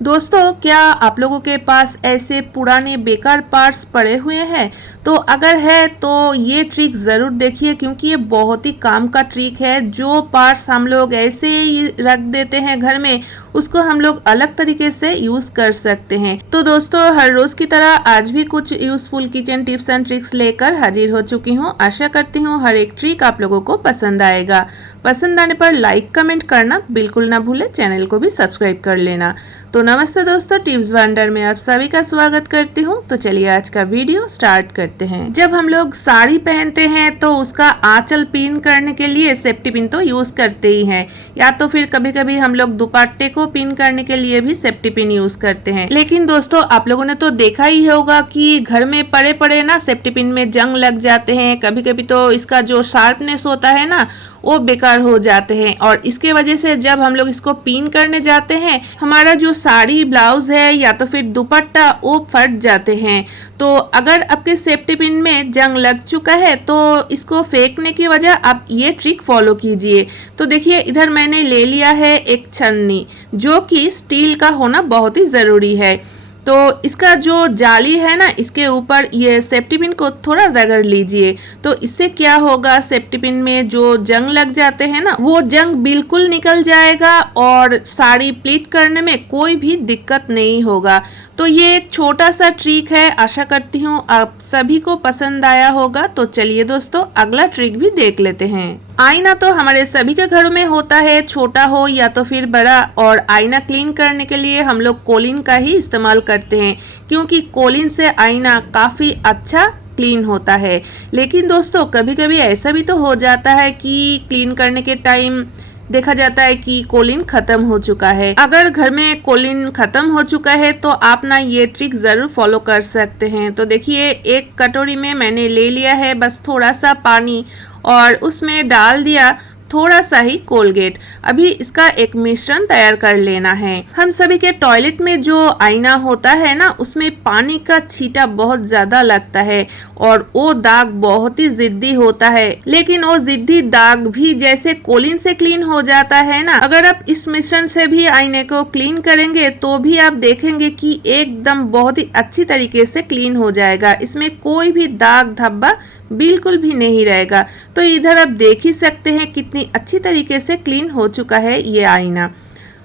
दोस्तों, क्या आप लोगों के पास ऐसे पुराने बेकार पार्ट्स पड़े हुए हैं? तो अगर है तो ये ट्रिक ज़रूर देखिए, क्योंकि ये बहुत ही काम का ट्रिक है। जो पार्ट्स हम लोग ऐसे ही रख देते हैं घर में, उसको हम लोग अलग तरीके से यूज़ कर सकते हैं। तो दोस्तों, हर रोज़ की तरह आज भी कुछ useful kitchen tips and tricks लेकर हाजिर हो चुकी हूँ। आशा करती हूँ हर एक ट्रिक आप लोगों को पसंद आएगा। पसंद आने पर लाइक कमेंट करना बिल्कुल ना भूले, चैनल को भी सब्सक्राइब कर लेना। तो नमस्ते दोस्तों, टिप्स वंडर में आप सभी का स्वागत करती हूँ। तो चलिए आज का वीडियो स्टार्ट करते हैं। जब हम लोग साड़ी पहनते हैं तो उसका आंचल पिन करने के लिए सेफ्टी पिन तो यूज करते ही हैं, या तो फिर कभी कभी हम लोग दुपट्टे को पिन करने के लिए भी सेफ्टी पिन यूज करते हैं। लेकिन दोस्तों, आप लोगों ने तो देखा ही होगा कि घर में पड़े पड़े ना सेफ्टी पिन में जंग लग जाते हैं। कभी कभी तो इसका जो शार्पनेस होता है ना, वो बेकार हो जाते हैं, और इसके वजह से जब हम लोग इसको पिन करने जाते हैं, हमारा जो साड़ी ब्लाउज है या तो फिर दुपट्टा वो फट जाते हैं। तो अगर आपके सेफ्टी पिन में जंग लग चुका है तो इसको फेंकने की वजह आप ये ट्रिक फॉलो कीजिए। तो देखिए, इधर मैंने ले लिया है एक छन्नी, जो कि स्टील का होना बहुत ही ज़रूरी है। तो इसका जो जाली है ना, इसके ऊपर ये सेफ्टी पिन को थोड़ा रगड़ लीजिए। तो इससे क्या होगा, सेफ्टी पिन में जो जंग लग जाते हैं ना, वो जंग बिल्कुल निकल जाएगा और साड़ी प्लीट करने में कोई भी दिक्कत नहीं होगा। तो ये एक छोटा सा ट्रिक है, आशा करती हूँ आप सभी को पसंद आया होगा। तो चलिए दोस्तों, अगला ट्रिक भी देख लेते हैं। आईना तो हमारे सभी के घरों में होता है, छोटा हो या तो फिर बड़ा, और आईना क्लीन करने के लिए हम लोग कोलिन का ही इस्तेमाल करते हैं, क्योंकि कोलिन से आईना काफ़ी अच्छा क्लीन होता है। लेकिन दोस्तों, कभी कभी ऐसा भी तो हो जाता है कि क्लीन करने के टाइम देखा जाता है कि कोलिन खत्म हो चुका है। अगर घर में कोलिन खत्म हो चुका है तो आप ना ये ट्रिक ज़रूर फॉलो कर सकते हैं। तो देखिए, एक कटोरी में मैंने ले लिया है बस थोड़ा सा पानी, और उसमें डाल दिया थोड़ा सा ही कोलगेट। अभी इसका एक मिश्रण तैयार कर लेना है। हम सभी के टॉयलेट में जो आईना होता है ना, उसमें पानी का छींटा बहुत ज्यादा लगता है, और वो दाग बहुत ही जिद्दी होता है। लेकिन वो जिद्दी दाग भी जैसे कोलिन से क्लीन हो जाता है ना, अगर आप इस मिश्रण से भी आईने को क्लीन करेंगे तो भी आप देखेंगे कि एकदम बहुत ही अच्छी तरीके से क्लीन हो जाएगा। इसमें कोई भी दाग धब्बा बिल्कुल भी नहीं रहेगा। तो इधर आप देख ही सकते हैं कितनी अच्छी तरीके से क्लीन हो चुका है ये आईना।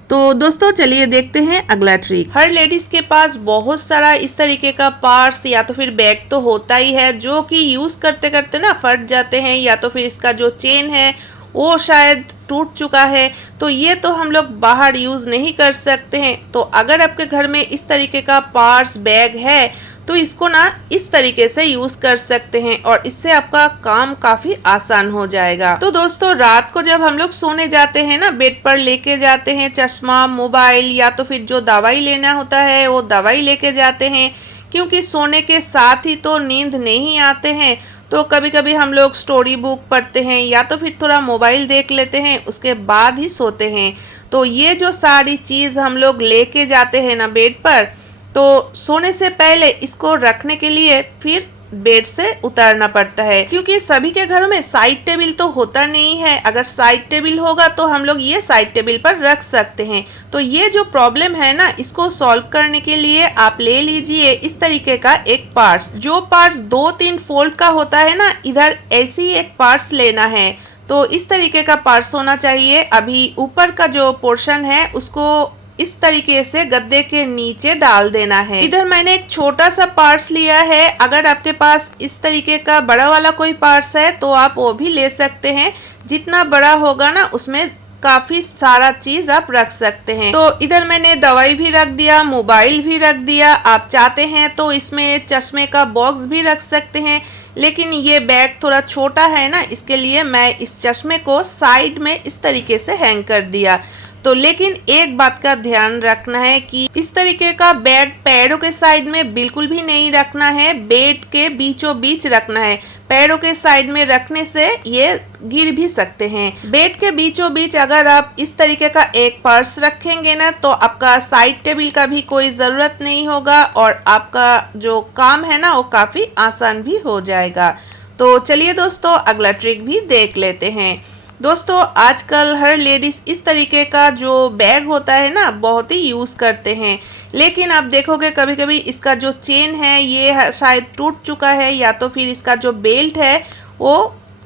तो दोस्तों, चलिए देखते हैं अगला ट्रिक। हर लेडीज के पास बहुत सारा इस तरीके का पर्स या तो फिर बैग तो होता ही है, जो कि यूज करते करते ना फट जाते हैं, या तो फिर इसका जो चेन है वो शायद टूट चुका है। तो ये तो हम लोग बाहर यूज नहीं कर सकते हैं। तो अगर आपके घर में इस तरीके का पर्स बैग है तो इसको ना इस तरीके से यूज कर सकते हैं, और इससे आपका काम काफी आसान हो जाएगा। तो दोस्तों, रात को जब हम लोग सोने जाते हैं ना, बेड पर लेके जाते हैं चश्मा, मोबाइल, या तो फिर जो दवाई लेना होता है वो दवाई लेके जाते हैं, क्योंकि सोने के साथ ही तो नींद नहीं आते हैं। तो कभी कभी हम लोग स्टोरी बुक पढ़ते हैं या तो फिर थोड़ा मोबाइल देख लेते हैं, उसके बाद ही सोते हैं। तो ये जो सारी चीज हम लोग लेके जाते हैं ना बेड पर, तो सोने से पहले इसको रखने के लिए फिर बेड से उतारना पड़ता है, क्योंकि सभी के घरों में साइड टेबल तो होता नहीं है। अगर साइड टेबल होगा तो हम लोग ये साइड टेबल पर रख सकते हैं। तो ये जो प्रॉब्लम है ना, इसको सॉल्व करने के लिए आप ले लीजिए इस तरीके का एक पार्ट्स। जो पार्ट्स 2-3 फोल्ड का होता है ना, इधर ऐसी एक पार्ट्स लेना है। तो इस तरीके का पार्ट्स होना चाहिए। अभी ऊपर का जो पोर्शन है उसको इस तरीके से गद्दे के नीचे डाल देना है। इधर मैंने एक छोटा सा पार्ट्स लिया है। अगर आपके पास इस तरीके का बड़ा वाला कोई पार्ट्स है तो आप वो भी ले सकते हैं। जितना बड़ा होगा ना, उसमें काफी सारा चीज आप रख सकते हैं। तो इधर मैंने दवाई भी रख दिया, मोबाइल भी रख दिया। आप चाहते हैं तो इसमें चश्मे का बॉक्स भी रख सकते हैं, लेकिन ये बैग थोड़ा छोटा है ना, इसके लिए मैं इस चश्मे को साइड में इस तरीके से हैंग कर दिया। तो लेकिन एक बात का ध्यान रखना है कि इस तरीके का बैग पैरों के साइड में बिल्कुल भी नहीं रखना है, बेड के बीचों बीच रखना है। पैरों के साइड में रखने से ये गिर भी सकते हैं। बेड के बीचों बीच अगर आप इस तरीके का एक पर्स रखेंगे ना, तो आपका साइड टेबल का भी कोई ज़रूरत नहीं होगा, और आपका जो काम है ना वो काफ़ी आसान भी हो जाएगा। तो चलिए दोस्तों, अगला ट्रिक भी देख लेते हैं। दोस्तों आजकल हर लेडीज इस तरीके का जो बैग होता है ना बहुत ही यूज़ करते हैं, लेकिन आप देखोगे कभी कभी इसका जो चेन है ये शायद टूट चुका है या तो फिर इसका जो बेल्ट है वो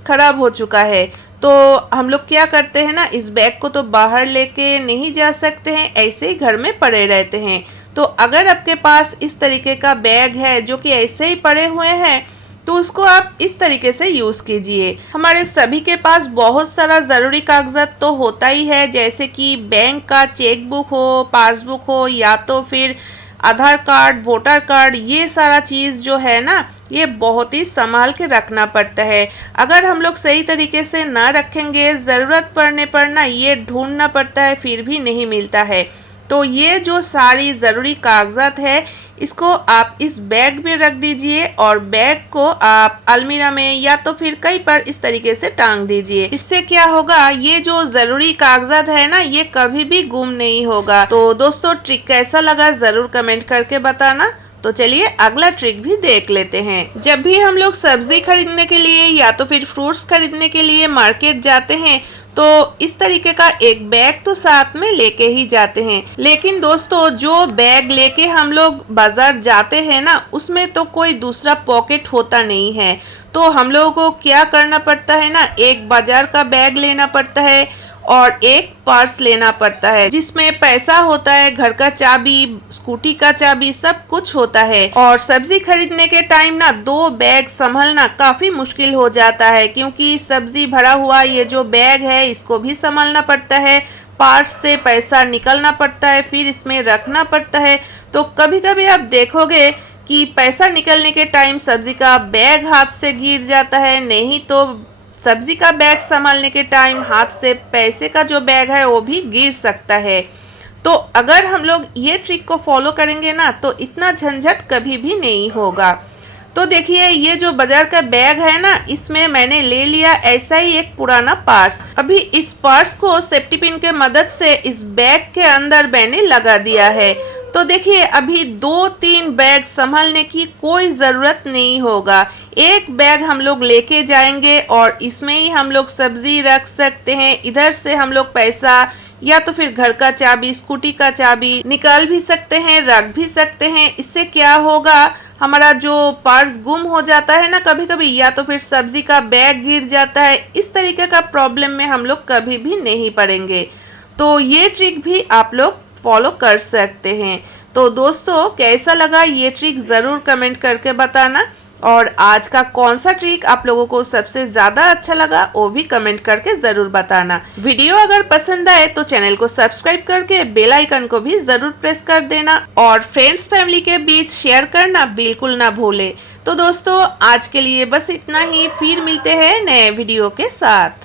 ख़राब हो चुका है। तो हम लोग क्या करते हैं ना, इस बैग को तो बाहर लेके नहीं जा सकते हैं, ऐसे ही घर में पड़े रहते हैं। तो अगर आपके पास इस तरीके का बैग है जो कि ऐसे ही पड़े हुए हैं तो उसको आप इस तरीके से यूज़ कीजिए। हमारे सभी के पास बहुत सारा ज़रूरी कागजात तो होता ही है, जैसे कि बैंक का चेक बुक हो, पासबुक हो या तो फिर आधार कार्ड, वोटर कार्ड, ये सारा चीज़ जो है ना ये बहुत ही संभाल के रखना पड़ता है। अगर हम लोग सही तरीके से ना रखेंगे, ज़रूरत पड़ने पर ना ये ढूंढना पड़ता है, फिर भी नहीं मिलता है। तो ये जो सारी ज़रूरी कागजात है इसको आप इस बैग में रख दीजिए और बैग को आप अलमीरा में या तो फिर कहीं पर इस तरीके से टांग दीजिए। इससे क्या होगा, ये जो जरूरी कागजात है ना ये कभी भी गुम नहीं होगा। तो दोस्तों ट्रिक कैसा लगा जरूर कमेंट करके बताना। तो चलिए अगला ट्रिक भी देख लेते हैं। जब भी हम लोग सब्जी खरीदने के लिए या तो फिर फ्रूट्स खरीदने के लिए मार्केट जाते हैं तो इस तरीके का एक बैग तो साथ में लेके ही जाते हैं, लेकिन दोस्तों जो बैग लेके हम लोग बाजार जाते हैं ना उसमें तो कोई दूसरा पॉकेट होता नहीं है। तो हम लोगों को क्या करना पड़ता है ना, एक बाजार का बैग लेना पड़ता है और एक पर्स लेना पड़ता है जिसमें पैसा होता है, घर का चाबी, स्कूटी का चाबी, सब कुछ होता है। और सब्जी खरीदने के टाइम ना दो बैग संभालना काफी मुश्किल हो जाता है, क्योंकि सब्जी भरा हुआ ये जो बैग है इसको भी संभालना पड़ता है, पर्स से पैसा निकलना पड़ता है, फिर इसमें रखना पड़ता है। तो कभी कभी आप देखोगे कि पैसा निकलने के टाइम सब्जी का बैग हाथ से गिर जाता है, नहीं तो सब्जी का बैग संभालने के टाइम हाथ से पैसे का जो बैग है वो भी गिर सकता है। तो अगर हम लोग ये ट्रिक को फॉलो करेंगे ना तो इतना झंझट कभी भी नहीं होगा। तो देखिए ये जो बाजार का बैग है ना इसमें मैंने ले लिया ऐसा ही एक पुराना पर्स। अभी इस पर्स को सेफ्टी पिन के मदद से इस बैग के अंदर मैंने लगा दिया है। तो देखिए अभी 2-3 बैग संभालने की कोई ज़रूरत नहीं होगा। एक बैग हम लोग लेके जाएंगे और इसमें ही हम लोग सब्जी रख सकते हैं, इधर से हम लोग पैसा या तो फिर घर का चाबी, स्कूटी का चाबी निकाल भी सकते हैं, रख भी सकते हैं। इससे क्या होगा, हमारा जो पर्स गुम हो जाता है ना कभी कभी, या तो फिर सब्जी का बैग गिर जाता है, इस तरीके का प्रॉब्लम में हम लोग कभी भी नहीं पड़ेंगे। तो ये ट्रिक भी आप लोग फॉलो कर सकते हैं। तो दोस्तों कैसा लगा ये ट्रिक ज़रूर कमेंट करके बताना, और आज का कौन सा ट्रिक आप लोगों को सबसे ज़्यादा अच्छा लगा वो भी कमेंट करके ज़रूर बताना। वीडियो अगर पसंद आए तो चैनल को सब्सक्राइब करके बेल आइकन को भी ज़रूर प्रेस कर देना और फ्रेंड्स फैमिली के बीच शेयर करना बिल्कुल ना भूले। तो दोस्तों आज के लिए बस इतना ही, फिर मिलते हैं नए वीडियो के साथ।